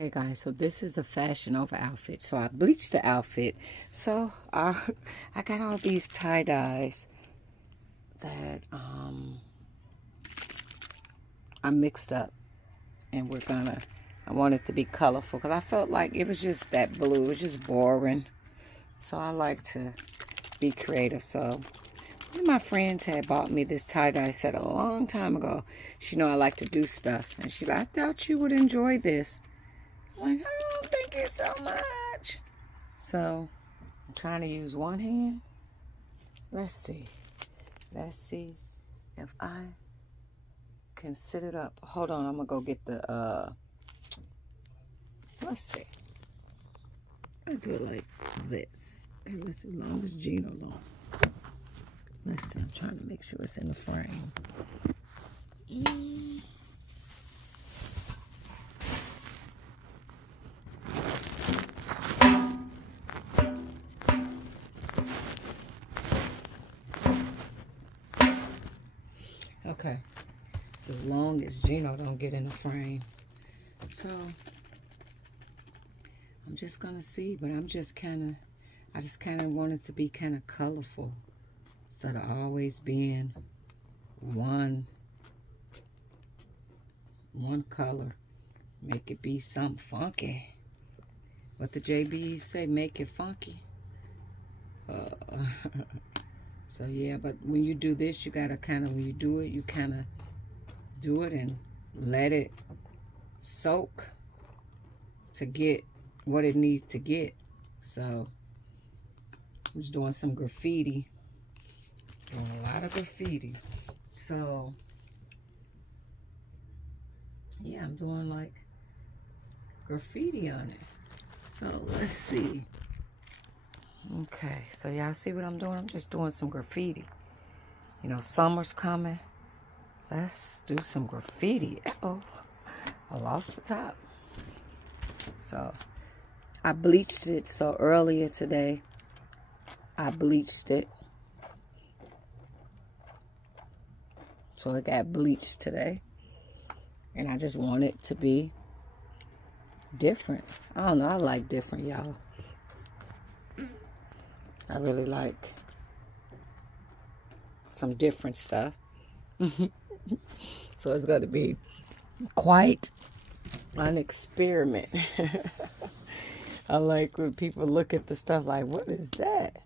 Hey guys, so this is the Fashion Over outfit. So I bleached the outfit. So I got all these tie-dyes that I mixed up, and I want it to be colorful because I felt like it was just that blue. It was just boring. So I like to be creative. So one of my friends had bought me this tie-dye set a long time ago. She know I like to do stuff, and she's like, I thought you would enjoy this. I'm like, oh, thank you so much. So, I'm trying to use one hand. Let's see. Let's see if I can sit it up. Hold on, I'm going to go get the, let's see. I do it like this. And let's see, as long as Gino long. Let's see, I'm trying to make sure it's in the frame. Okay, so as long as Gino don't get in the frame. So, I'm just gonna see, but I just kind of want it to be kind of colorful. Instead of always being one color. Make it be something funky. What the JBs say, make it funky. So yeah, but when you do this, you gotta when you do it, you kind of do it and let it soak to get what it needs to get. So I'm just doing some graffiti. Doing a lot of graffiti. So yeah, I'm doing like graffiti on it. So let's see. Okay, so y'all see what I'm doing? I'm just doing some graffiti. You know, summer's coming. Let's do some graffiti. Uh-oh, I lost the top. So I bleached it. So earlier today, I bleached it. So it got bleached today. And I just want it to be different. I don't know. I like different, y'all. I really like some different stuff. So it's going to be quite an experiment. I like when people look at the stuff like, what is that?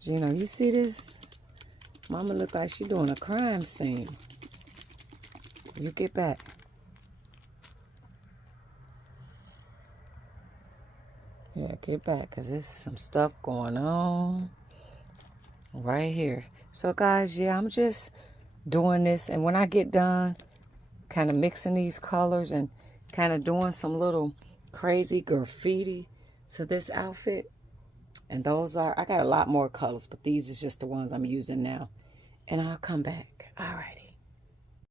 You know, you see this? Mama look like she doing a crime scene. You get back. Yeah, get back, because there's some stuff going on right here. So, guys, yeah, I'm just doing this. And when I get done, kind of mixing these colors and kind of doing some little crazy graffiti to this outfit. And those are, I got a lot more colors, but these is just the ones I'm using now. And I'll come back. Alrighty.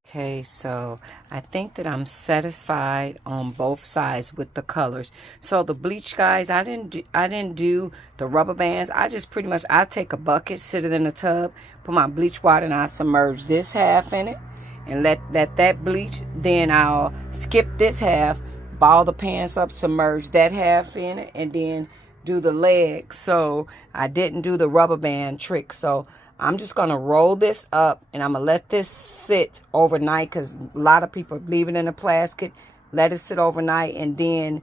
Okay, so I think that I'm satisfied on both sides with the colors. So the bleach, guys, I didn't do the rubber bands. I just pretty much, I take a bucket, sit it in a tub, put my bleach water, and I submerge this half in it and let that bleach. Then I'll skip this half, ball the pants up, submerge that half in it, and then do the legs. So I didn't do the rubber band trick. So I'm just going to roll this up, and I'm going to let this sit overnight because a lot of people leave it in a plastic. Let it sit overnight, and then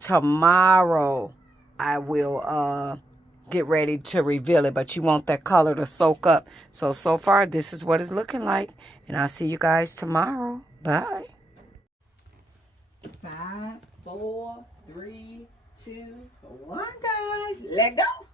tomorrow I will get ready to reveal it. But you want that color to soak up. So far, this is what it's looking like. And I'll see you guys tomorrow. Bye. 5, 4, 3, 2, 1, guys. Let go.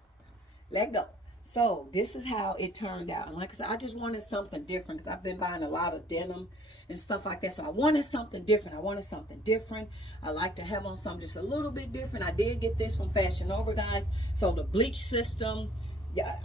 Let go. So this is how it turned out. And like I said, I just wanted something different because I've been buying a lot of denim and stuff like that. So I wanted something different. I like to have on something just a little bit different. I did get this from Fashion Over, guys. So the bleach system,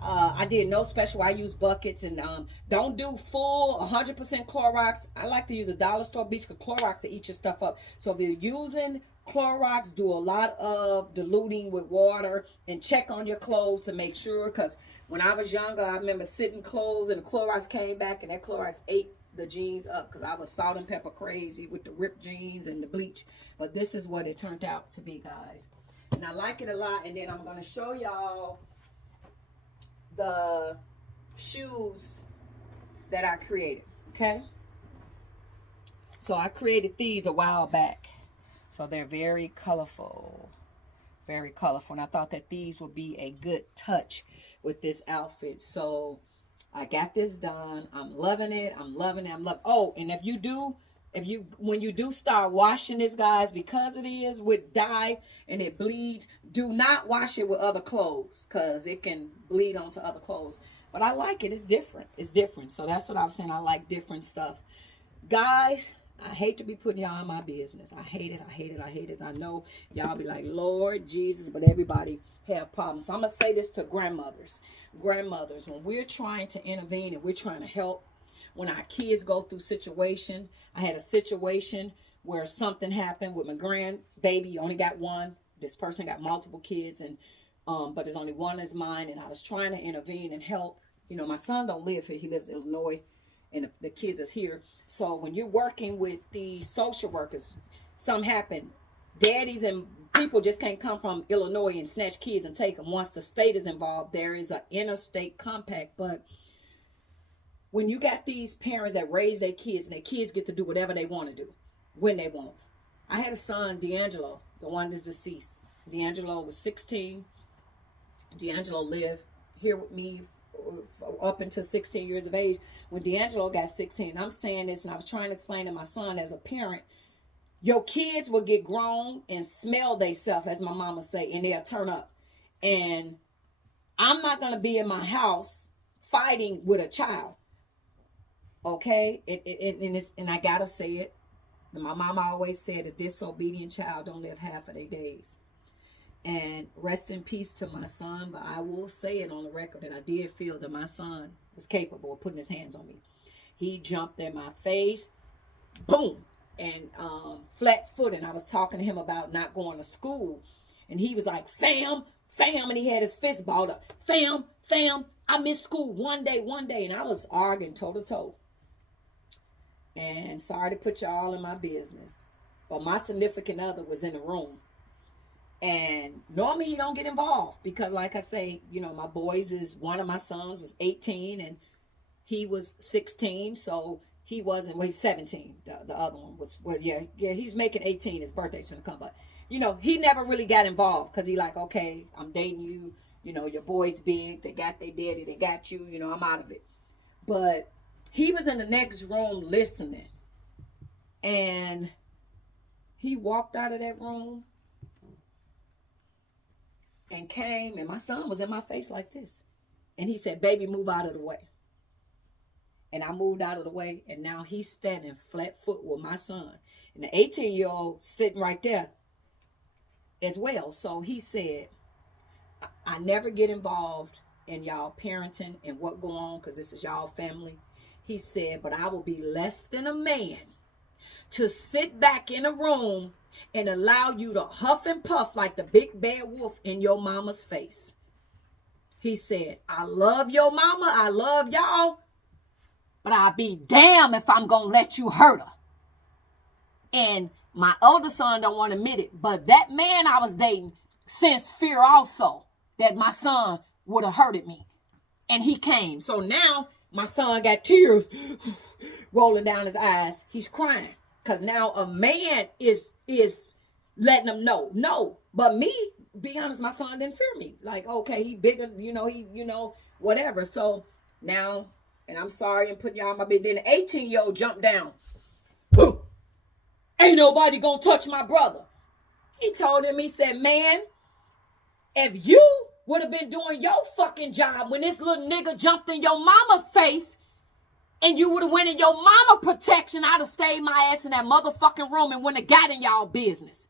I did no special. I use buckets, and don't do full 100% Clorox. I like to use a dollar store bleach because Clorox to eat your stuff up. So if you're using Clorox, do a lot of diluting with water and check on your clothes to make sure, because when I was younger, I remember sitting clothes and the Clorox came back and that Clorox ate the jeans up because I was salt and pepper crazy with the ripped jeans and the bleach. But this is what it turned out to be, guys. And I like it a lot. And then I'm going to show y'all the shoes that I created. Okay. So I created these a while back. So they're very colorful. Very colorful. And I thought that these would be a good touch with this outfit. So I got this done. I'm loving it. I'm loving it. I'm loving it. Oh, and when you do start washing this, guys, because it is with dye and it bleeds, do not wash it with other clothes because it can bleed onto other clothes. But I like it. It's different. It's different. So that's what I was saying. I like different stuff. Guys, I hate to be putting y'all in my business. I hate it. I hate it. I hate it. I know y'all be like, Lord Jesus, but everybody have problems. So I'm going to say this to grandmothers. Grandmothers, when we're trying to intervene and we're trying to help, when our kids go through situation. I had a situation where something happened with my grandbaby. You only got one. This person got multiple kids, and but there's only one is mine, and I was trying to intervene and help. You know, my son don't live here. He lives in Illinois, and the kids is here. So when you're working with the social workers, something happened. Daddies and people just can't come from Illinois and snatch kids and take them. Once the state is involved, there is an interstate compact. But when you got these parents that raise their kids and their kids get to do whatever they want to do, when they want. I had a son, D'Angelo, the one that's deceased. D'Angelo was 16. D'Angelo lived here with me up until 16 years of age. When D'Angelo got 16, I'm saying this, and I was trying to explain to my son as a parent, your kids will get grown and smell themselves, as my mama say, and they'll turn up. And I'm not going to be in my house fighting with a child. Okay? And I got to say it. My mama always said a disobedient child don't live half of their days. And rest in peace to my son, but I will say it on the record that I did feel that my son was capable of putting his hands on me. He jumped in my face, boom, and flat-footed. I was talking to him about not going to school, and he was like, fam, and he had his fist balled up. Fam, I missed school one day, and I was arguing toe-to-toe. And sorry to put y'all in my business, but my significant other was in the room. And normally he don't get involved because, like I say, you know, my boys is, one of my sons was 18 and he was 16. So he wasn't, well, he's 17. The other one was, well, yeah, he's making 18. His birthday's gonna come. But, you know, he never really got involved because he like, okay, I'm dating you. You know, your boy's big. They got their daddy. They got you. You know, I'm out of it. But he was in the next room listening. And he walked out of that room and came, and my son was in my face like this. And he said, baby, move out of the way. And I moved out of the way, and now he's standing flat foot with my son. And the 18-year-old sitting right there as well. So he said, I never get involved in y'all parenting and what go on because this is y'all family. He said, but I will be less than a man to sit back in a room and allow you to huff and puff like the big bad wolf in your mama's face. He said, I love your mama. I love y'all. But I'll be damned if I'm going to let you hurt her. And my older son don't want to admit it. But that man I was dating sensed fear also that my son would have hurted me. And he came. So now my son got tears rolling down his eyes. He's crying. Because now a man is letting him know. No. But me, be honest, my son didn't fear me. Like, okay, he bigger, whatever. So now, and I'm sorry and putting y'all in my bed. Then the 18-year-old jumped down. Boom. Ain't nobody gonna touch my brother. He told him, he said, man, if you would have been doing your fucking job when this little nigga jumped in your mama's face, and you would have went in your mama protection, I'd have stayed my ass in that motherfucking room and wouldn't have got in y'all business.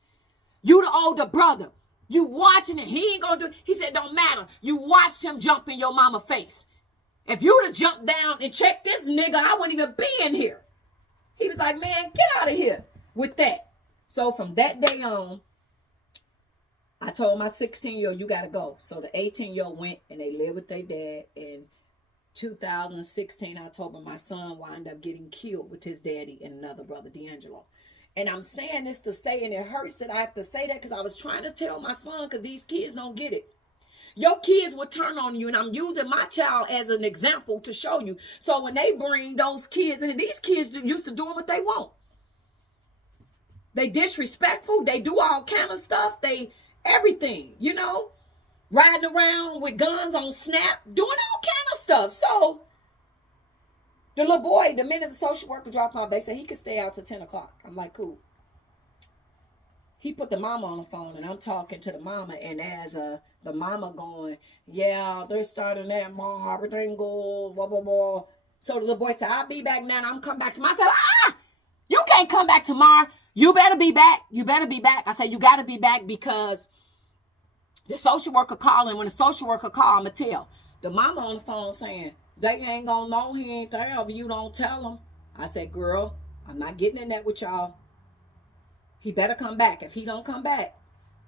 You the older brother. You watching it. He ain't gonna do it. He said, don't matter. You watched him jump in your mama face. If you'd have jumped down and checked this nigga, I wouldn't even be in here. He was like, man, get out of here with that. So from that day on, I told my 16-year-old, you got to go. So the 18-year-old went and they lived with their dad. And 2016 October, my son wound up getting killed with his daddy and another brother, D'Angelo. And I'm saying this to say, and it hurts that I have to say that because I was trying to tell my son, because these kids don't get it. Your kids will turn on you, and I'm using my child as an example to show you. So when they bring those kids, and these kids used to doing what they want. They disrespectful. They do all kind of stuff. They, everything, you know, riding around with guns on snap, doing all kind of stuff. So the little boy, the minute the social worker dropped off, they said he could stay out till 10 o'clock. I'm like, cool. He put the mama on the phone, and I'm talking to the mama, and as the mama going, yeah, they're starting that, mom, everything good, blah, blah, blah. So the little boy said, I'll be back now, and I'm coming back tomorrow. I said, you can't come back tomorrow. You better be back. You better be back. I said, you got to be back because the social worker calling. When the social worker call, I'm going to tell. The mama on the phone saying, they ain't going to know he ain't there if you don't tell them. I said, girl, I'm not getting in that with y'all. He better come back. If he don't come back,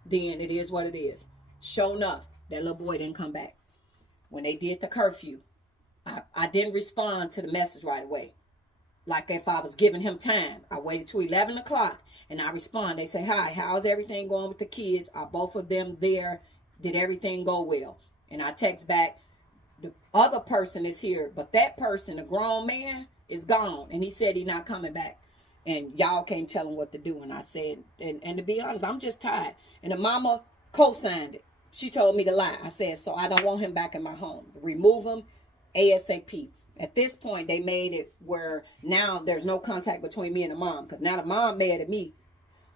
then it is what it is. Sure enough, that little boy didn't come back. When they did the curfew, I didn't respond to the message right away. Like if I was giving him time. I waited till 11 o'clock and I respond. They say, hi, how's everything going with the kids? Are both of them there? Did everything go well? And I text back, the other person is here, but that person, a grown man, is gone. And he said he's not coming back. And y'all can't tell him what to do. And I said, and to be honest, I'm just tired. And the mama co-signed it. She told me to lie. I said, so I don't want him back in my home. Remove him ASAP. At this point, they made it where now there's no contact between me and the mom. Because now the mom mad at me.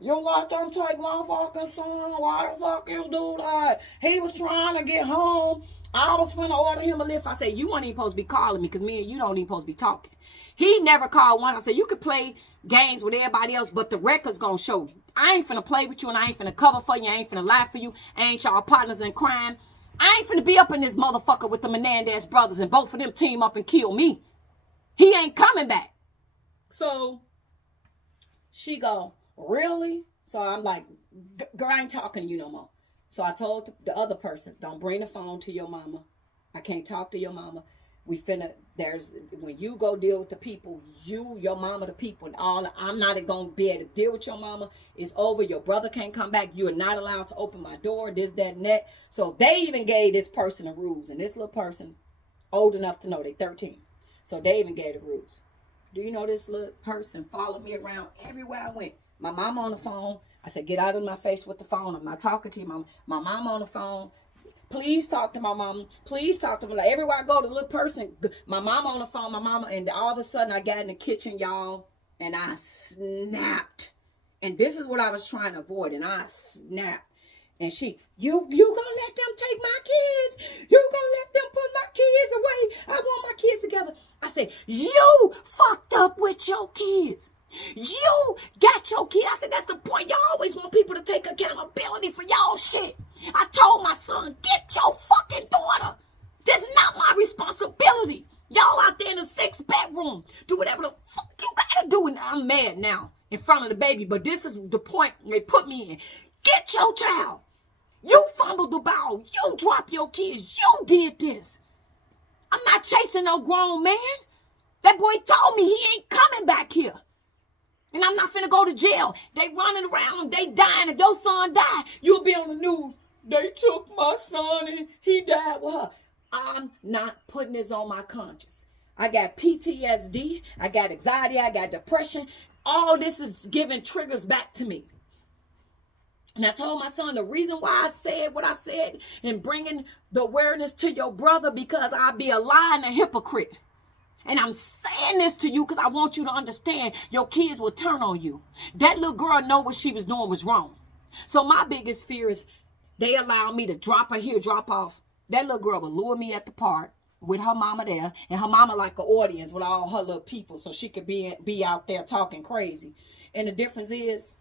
You let them take my fucking son. Why the fuck you do that? He was trying to get home. I was finna order him a lift. I said, you weren't even supposed to be calling me because me and you don't even supposed to be talking. He never called one. I said, you could play games with everybody else, but the record's gonna show you. I ain't finna play with you, and I ain't finna cover for you. I ain't finna lie for you. I ain't y'all partners in crime. I ain't finna be up in this motherfucker with the Menendez brothers and both of them team up and kill me. He ain't coming back. So she go, really? So I'm like, girl, I ain't talking to you no more. So I told the other person, don't bring the phone to your mama. I can't talk to your mama. When you go deal with the people, your mama, the people, and all, I'm not going to be able to deal with your mama. It's over. Your brother can't come back. You're not allowed to open my door, this, that, and that. So they even gave this person the rules. And this little person, old enough to know, they 13. So they even gave the rules. Do you know this little person followed me around everywhere I went? My mama on the phone. I said, get out of my face with the phone. I'm not talking to you, mama. My mama on the phone. Please talk to my mom. Please talk to me. Like everywhere I go, the little person, my mama on the phone, my mama, and all of a sudden I got in the kitchen, y'all, and I snapped. And this is what I was trying to avoid, and I snapped. And she, you gonna let them take my kids? You gonna let them put my kids away? I want my kids together. I said, you fucked up with your kids. You got your kid. I said, that's the point. Y'all always want people to take accountability for y'all shit. I told my son, get your fucking daughter. This is not my responsibility. Y'all out there in the 6-bedroom. Do whatever the fuck you gotta do. And I'm mad now in front of the baby. But this is the point they put me in. Get your child. You fumbled the ball. You dropped your kids. You did this. I'm not chasing no grown man. That boy told me he ain't coming back here. And I'm not finna go to jail. They running around. They dying. If your son died, you'll be on the news. They took my son and he died with her. I'm not putting this on my conscience. I got PTSD. I got anxiety. I got depression. All this is giving triggers back to me. And I told my son the reason why I said what I said and bringing the awareness to your brother because I'd be a lie and a hypocrite. And I'm saying this to you because I want you to understand your kids will turn on you. That little girl know what she was doing was wrong. So my biggest fear is they allow me to drop her here, drop off. That little girl will lure me at the park with her mama there. And her mama like an audience with all her little people so she could be out there talking crazy. And the difference is,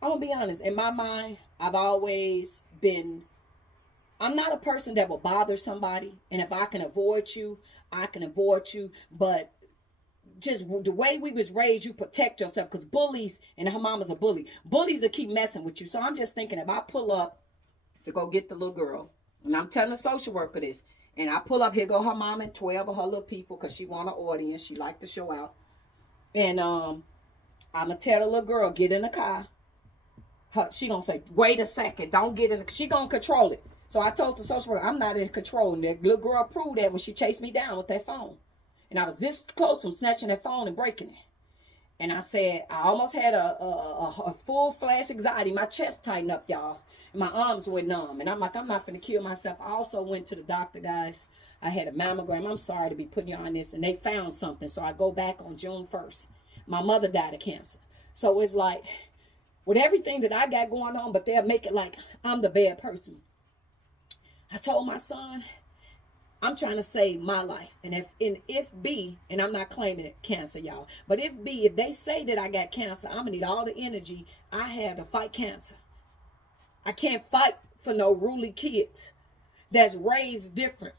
I'm going to be honest. In my mind, I've always been, I'm not a person that will bother somebody. And if I can avoid you, I can avoid you, but just the way we was raised, you protect yourself because bullies, and her mama's a bully. Bullies will keep messing with you. So I'm just thinking if I pull up to go get the little girl, and I'm telling the social worker this, And I pull up, here go her mom and 12 of her little people, because she want an audience. She like to show out. And I'm going to tell the little girl, get in the car. She going to say, wait a second, don't get in. She going to control it. So I told the social worker, I'm not in control. And the little girl proved that when she chased me down with that phone. And I was this close from snatching that phone and breaking it. And I said, I almost had a full flash anxiety. My chest tightened up, y'all. And my arms went numb. And I'm like, I'm not finna kill myself. I also went to the doctor, guys. I had a mammogram. I'm sorry to be putting you on this. And they found something. So I go back on June 1st. My mother died of cancer. So it's like, with everything that I got going on, but they'll make it like I'm the bad person. I told my son, I'm trying to save my life. And if B, and I'm not claiming it cancer, y'all, but if they say that I got cancer, I'm gonna need all the energy I have to fight cancer. I can't fight for no ruly kids that's raised different.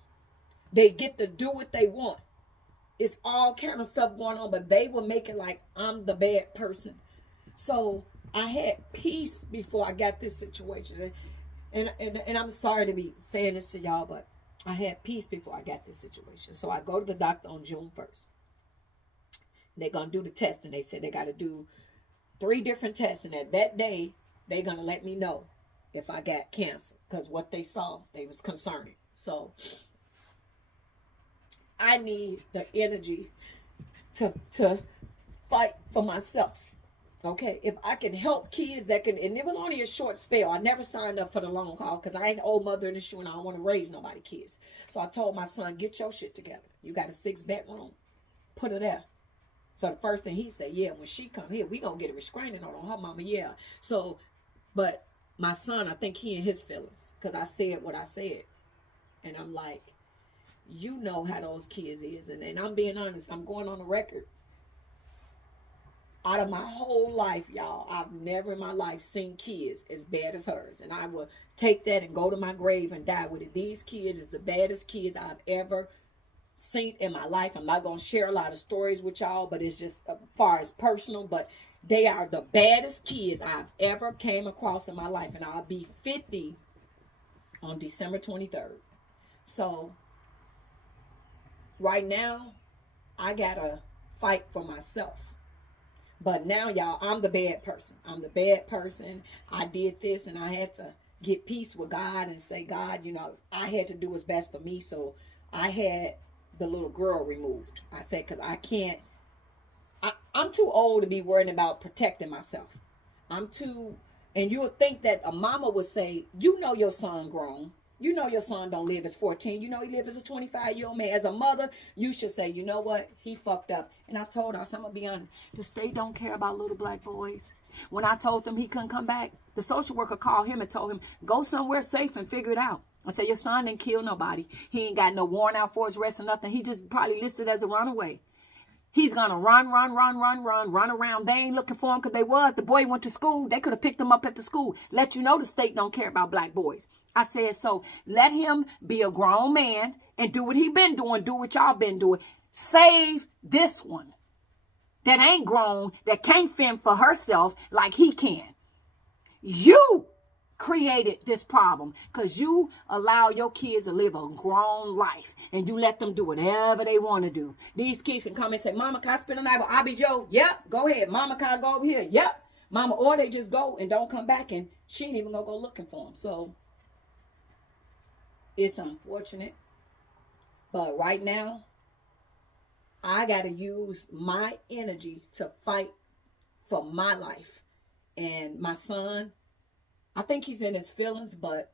They get to do what they want. It's all kind of stuff going on, but they will make it like I'm the bad person. So I had peace before I got this situation. And I'm sorry to be saying this to y'all, but I had peace before I got this situation. So I go to the doctor on June 1st. They're going to do the test. And they said they got to do 3 different tests. And at that day, they're going to let me know if I got cancer. Because what they saw, they was concerning. So I need the energy to fight for myself. Okay, if I can help kids that can, and it was only a short spell. I never signed up for the long haul because I ain't an old mother in the shoe and I don't want to raise nobody kids. So I told my son, get your shit together. You got a 6-bedroom, put her there. So the first thing he said, yeah, when she come here, we gonna get a restraining order on her mama, yeah. So, but my son, I think he in his feelings because I said what I said. And I'm like, you know how those kids is. And I'm being honest, I'm going on the record. Out of my whole life, y'all, I've never in my life seen kids as bad as hers. And I will take that and go to my grave and die with it. These kids is the baddest kids I've ever seen in my life. I'm not going to share a lot of stories with y'all, but it's just as far as personal. But they are the baddest kids I've ever came across in my life. And I'll be 50 on December 23rd. So right now, I got to fight for myself. But now, y'all, I'm the bad person. I'm the bad person. I did this and I had to get peace with God and say, God, you know, I had to do what's best for me. So I had the little girl removed. I said, because I can't, I'm too old to be worrying about protecting myself. I'm too, and you'll think that a mama would say, you know your son grown. You know your son don't live as 14. You know he live as a 25-year-old man. As a mother, you should say, you know what? He fucked up. And I told her, I'm going to be honest, the state don't care about little black boys. When I told them he couldn't come back, the social worker called him and told him, go somewhere safe and figure it out. I said, your son didn't kill nobody. He ain't got no warrant out for his arrest or nothing. He just probably listed as a runaway. He's going to run around. They ain't looking for him because they was. The boy went to school. They could have picked him up at the school. Let you know the state don't care about black boys. I said, so let him be a grown man and do what he been doing. Do what y'all been doing. Save this one that ain't grown, that can't fend for herself like he can. You created this problem because you allow your kids to live a grown life and you let them do whatever they want to do. These kids can come and say, Mama, can I spend the night with Abby Joe? Yep, go ahead. Mama, can I go over here? Yep. Mama, or they just go and don't come back and she ain't even gonna go looking for them. So it's unfortunate. But right now, I got to use my energy to fight for my life. And my son, I think he's in his feelings, but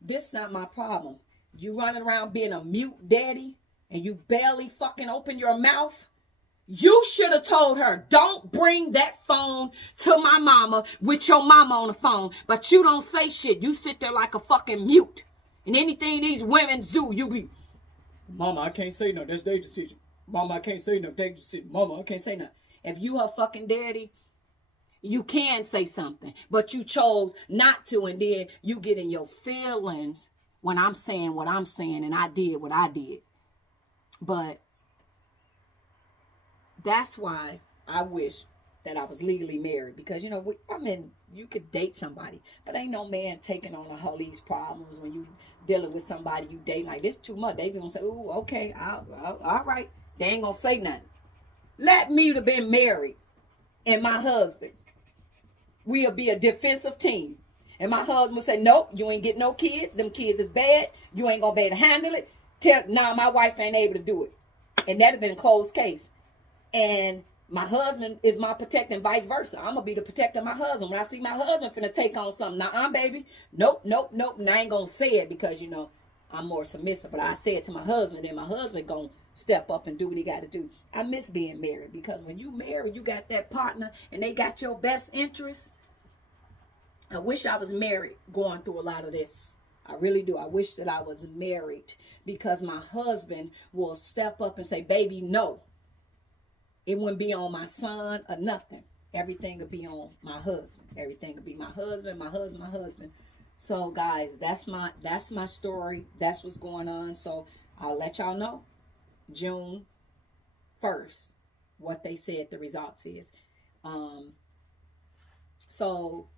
this not my problem. You running around being a mute daddy and you barely fucking open your mouth. You should have told her, don't bring that phone to my mama with your mama on the phone. But you don't say shit. You sit there like a fucking mute. And anything these women do, you be, Mama, I can't say no. That's their decision. Mama, I can't say no. Their decision. Mama, I can't say no. If you her fucking daddy, you can say something. But you chose not to. And then you get in your feelings when I'm saying what I'm saying. And I did what I did. But that's why I wish that I was legally married, because you know, I mean, you could date somebody, but ain't no man taking on all these problems when you dealing with somebody you date. Like, this too much. They be gonna say, "Ooh, okay, all right." They ain't gonna say nothing. Let me have been married and my husband, we'll be a defensive team. And my husband would say, "Nope, you ain't get no kids. Them kids is bad. You ain't gonna be able to handle it." Now my wife ain't able to do it. And that'd have been a closed case. And my husband is my protector and vice versa. I'm going to be the protector of my husband. When I see my husband finna take on something, baby. Nope. And I ain't going to say it because, you know, I'm more submissive. But I say it to my husband, and my husband going to step up and do what he got to do. I miss being married, because when you married, you got that partner and they got your best interests. I wish I was married going through a lot of this. I really do. I wish that I was married, because my husband will step up and say, "Baby, no." It wouldn't be on my son or nothing. Everything would be on my husband. Everything would be my husband. So guys, that's my story. That's what's going on. So I'll let y'all know June 1st what they said the results is. So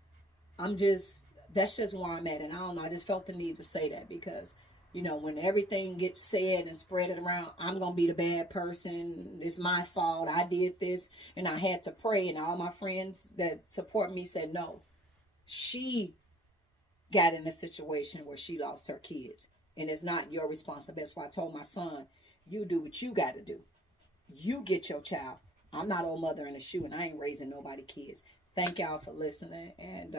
that's just where I'm at. And I don't know, I just felt the need to say that, because you know, when everything gets said and spread it around, I'm going to be the bad person. It's my fault. I did this. And I had to pray. And all my friends that support me said, no, she got in a situation where she lost her kids. And it's not your responsibility. That's why I told my son, you do what you got to do. You get your child. I'm not old mother in a shoe, and I ain't raising nobody kids. Thank y'all for listening. And,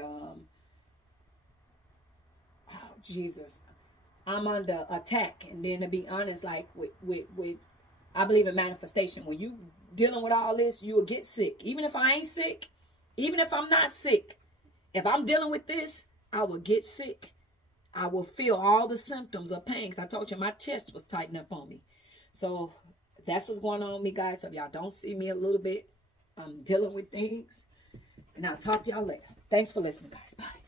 Jesus. I'm under attack. And then, to be honest, like with I believe in manifestation. When you dealing with all this, you will get sick. Even if I ain't sick, even if I'm not sick, if I'm dealing with this, I will get sick. I will feel all the symptoms of pain. Cause I told you my chest was tightened up on me. So that's what's going on with me, guys. So if y'all don't see me a little bit, I'm dealing with things. And I'll talk to y'all later. Thanks for listening, guys. Bye.